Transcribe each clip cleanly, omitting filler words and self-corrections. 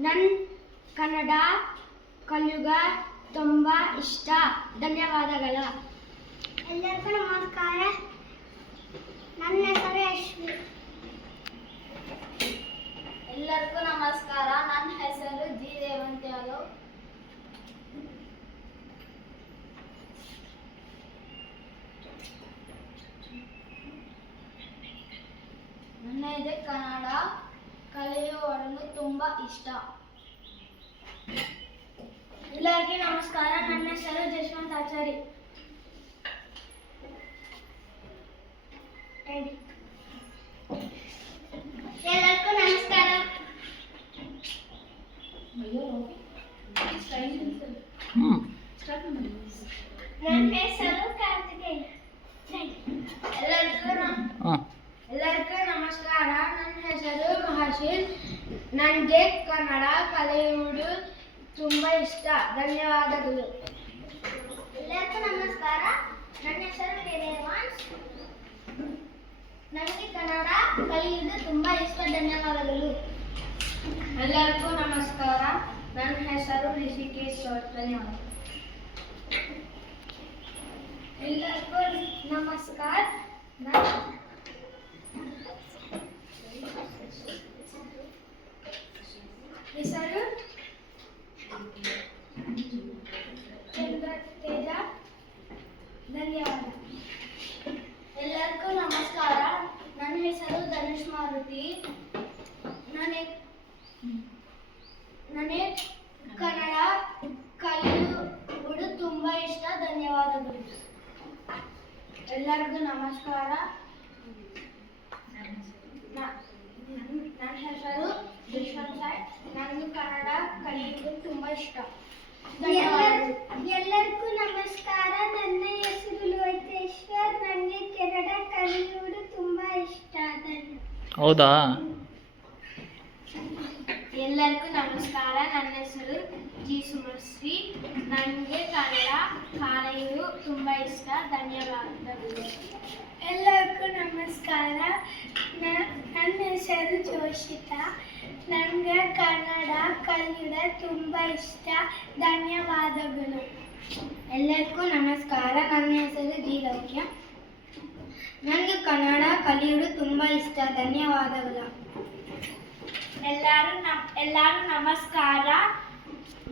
ನನ್ನ ಕನ್ನಡ ಕಲಿಯುಗ ತುಂಬ ಇಷ್ಟ. ಧನ್ಯವಾದಗಳು. ಎಲ್ಲರಿಗೂ ನಮಸ್ಕಾರ. ನನ್ನ ಹೆಸರು ಅಶ್ವಿ. ಎಲ್ಲರಿಗೂ ನಮಸ್ಕಾರ. ನನ್ನ ಹೆಸರು ಜಿ ರೇವಂತ್ ಯಾದವ್. ನನಗೆ ಕನ್ನಡ ಕಲಿಯುವುದು ತುಂಬ ಇಷ್ಟ. ಎಲ್ಲರಿಗೂ ನಮಸ್ಕಾರ. ನನ್ನ ಹೆಸರು ಜಶ್ವಂತ್ ಆಚಾರಿ. ಎಲ್ಲರಿಗೂ ನಮಸ್ಕಾರ. ನನ್ನ ಹೆಸರು ಕಾರ್ತಿಕೇಯ. ಎಲ್ಲರಿಗೂ ನಮಸ್ಕಾರ. ನನ್ನ ಹೆಸರು ಮಹಾಶಿಲ್. ನನಗೆ ಕನ್ನಡ ಕಲಿಯುವುದು ತುಂಬ ಇಷ್ಟ. ಧನ್ಯವಾದಗಳು. ಎಲ್ಲರಿಗೂ ನಮಸ್ಕಾರ. ನನ್ನ ಹೆಸರು ರೇವಂತ್. ನನಗೆ ಕನ್ನಡ ಕಲಿಯುವುದು ತುಂಬ ಇಷ್ಟ. ಧನ್ಯವಾದಗಳು. ಎಲ್ಲರಿಗೂ ನಮಸ್ಕಾರ. ನನ್ನ ಹೆಸರು ರಿಷಿಕೇಶ್. ಧನ್ಯವಾದ. ಎಲ್ಲರಿಗೂ ನಮಸ್ಕಾರ. ಹೆಸರು ತೇಜ. ಧನ್ಯವಾದ. ಎಲ್ಲರಿಗೂ ನಮಸ್ಕಾರ. ನನ್ನ ಹೆಸರು ಧನುಷ್ ಮಾರುತಿ. ನನಗೆ ಕನ್ನಡ ಕಲಿಯುವುದು ತುಂಬ ಇಷ್ಟ. ಧನ್ಯವಾದಗಳು. ಎಲ್ಲರಿಗೂ ನಮಸ್ಕಾರ. ನನ್ನ ಹೆಸರು ಯಶವಂತ್ ಸಾಯ್. ನನಗೆ ಕನ್ನಡ ಕಲಿಯುವುದು ತುಂಬ ಇಷ್ಟ. ಧನ್ಯವಾದಗಳು. ಎಲ್ಲರಿಗೂ ನಮಸ್ಕಾರ. ನನ್ನ ಹೆಸರು ಲೋಹಿತೇಶ್ವರ್. ನನಗೆ ಕನ್ನಡ ಕಲಿಯುವುದು ತುಂಬ ಇಷ್ಟ. ಹೌದಾ? ಎಲ್ಲರಿಗೂ ನಮಸ್ಕಾರ. ನನ್ನ ಹೆಸರು ಜಿ ಸುಮಶ್ರೀ. ನನಗೆ ಕನ್ನಡ ಕಲಿಯುವುದು ತುಂಬ ಇಷ್ಟ. ಧನ್ಯವಾದಗಳು. ಎಲ್ಲರಿಗೂ ನಮಸ್ಕಾರ. ನನ್ನ ಹೆಸರು ಜೋಶಿತಾ. ನನಗೆ ಕನ್ನಡ ಕಲಿಯುವುದು ತುಂಬ ಇಷ್ಟ. ಧನ್ಯವಾದಗಳು. ಎಲ್ಲರಿಗೂ ನಮಸ್ಕಾರ. ನನ್ನ ಹೆಸರು ಜಿ ಲೌಕ್ಯ. ನನಗೆ ಕನ್ನಡ ಕಲಿಯುವುದು ತುಂಬ ಇಷ್ಟ. ಧನ್ಯವಾದಗಳು. ಎಲ್ಲರೂ ನಮಸ್ಕಾರ.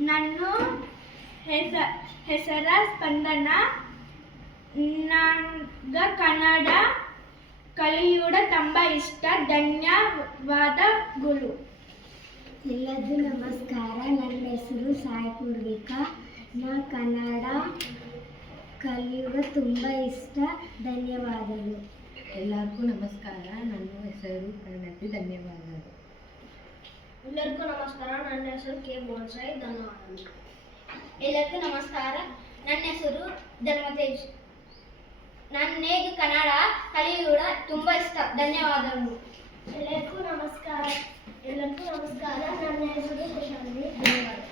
ನನ್ನ ಹೆಸರ ಸ್ಪಂದನ. ನನಗೆ ಕನ್ನಡ ಕಲಿಯುವುದು ತುಂಬ ಇಷ್ಟ. ಧನ್ಯವಾದಗಳು. ಎಲ್ಲರಿಗೂ ನಮಸ್ಕಾರ. ನನ್ನ ಹೆಸರು ಸಾಯಿ ಪೂರ್ವಿಕಾ. ನಾನು ಕನ್ನಡ ಕಲಿಯುವುದು ತುಂಬ ಇಷ್ಟ. ಧನ್ಯವಾದಗಳು. ಎಲ್ಲರಿಗೂ ನಮಸ್ಕಾರ. ನನ್ನ ಹೆಸರು ಪ್ರಣತಿ. ಧನ್ಯವಾದಗಳು. ಎಲ್ಲರಿಗೂ ನಮಸ್ಕಾರ. ನನ್ನ ಹೆಸರು ಕೆ ಬೋಳ್ಸಾಯಿ. ಧನ್ಯವಾದಗಳು. ಎಲ್ಲರಿಗೂ ನಮಸ್ಕಾರ. ನನ್ನ ಹೆಸರು ಧರ್ಮತೇಜ್. ನನಗೆ ಕನ್ನಡ ಕಲಿಯುವುದು ತುಂಬ ಇಷ್ಟ. ಧನ್ಯವಾದಗಳು. ಎಲ್ಲರಿಗೂ ನಮಸ್ಕಾರ. ನನ್ನ ಹೆಸರು ಸುಶಾಂತಿ. ಧನ್ಯವಾದ.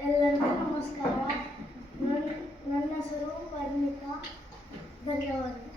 ಎಲ್ಲರಿಗೂ ನಮಸ್ಕಾರ. ನನ್ನ ಹೆಸರು ವರ್ಣಿಕಾ. ಧನ್ಯವಾದ.